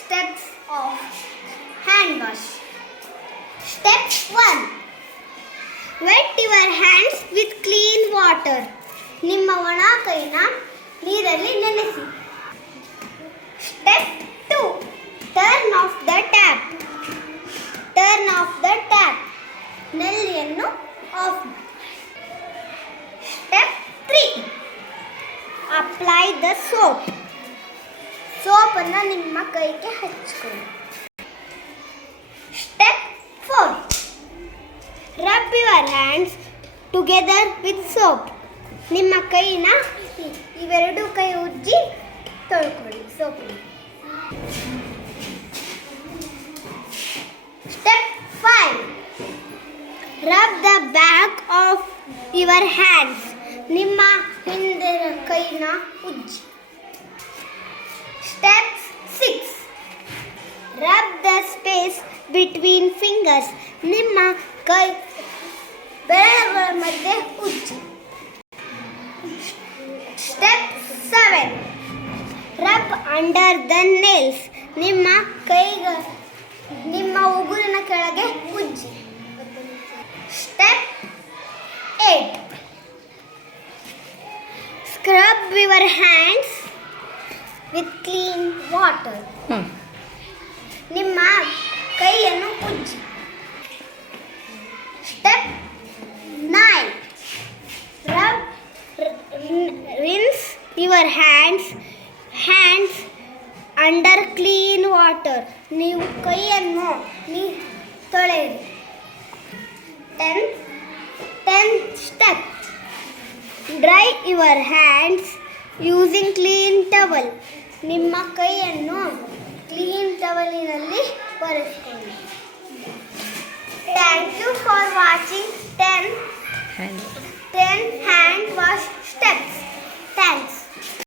steps of hand wash. Step 1. Wet your hands with clean water. ನಿಮ್ಮ ಒಣ ಕೈನ ನೀರಲ್ಲಿ ನೆನೆಸಿ. Step 2. Turn off the tap. Turn off the tap. ನಲ್ಲಿಯನ್ನು off ಮಾಡಿ. Step 3. Apply the soap. ಸೋಪನ್ನು ನಿಮ್ಮ ಕೈಗೆ ಹಚ್ಕೊಳ್ಳಿ. Step 4. Rub your hands together with soap. ನಿಮ್ಮ ಕೈನ ಇವೆರಡು ಕೈ ಉಜ್ಜಿ ತೊಳ್ಕೊಳ್ಳಿ ಸೋಪಿನ. Step 5. Rub the back of your hands. ನಿಮ್ಮ ಹಿಂದೆ ಕೈನ ಉಜ್ಜಿ. Step 6. Rub the space between fingers. ನಿಮ್ಮ ಕೈ ಬೆರಳುಗಳ ಮಧ್ಯೆ ಉಜ್ಜಿ. Step 7. Rub under the nails. ನಿಮ್ಮ ಉಗುರಿನ ಕೆಳಗೆ ಉಜ್ಜಿ. Step 8. Scrub your hands with clean water. ನಿಮ್ಮ ಕೈಯನ್ನು ಉಜ್ಜಿ. Step 9. Rinse your hands under clean water. ನೀವು ಕೈಯನ್ನು ತೊಳೆಯಿರಿ. 10th step. Dry your hands using clean towel. ನಿಮ್ಮ ಕೈಯನ್ನು clean ಟವಲಿನಲ್ಲಿ ಒರೆಸಿಕೊಳ್ಳಿ. Thank you for watching 10 hand wash steps.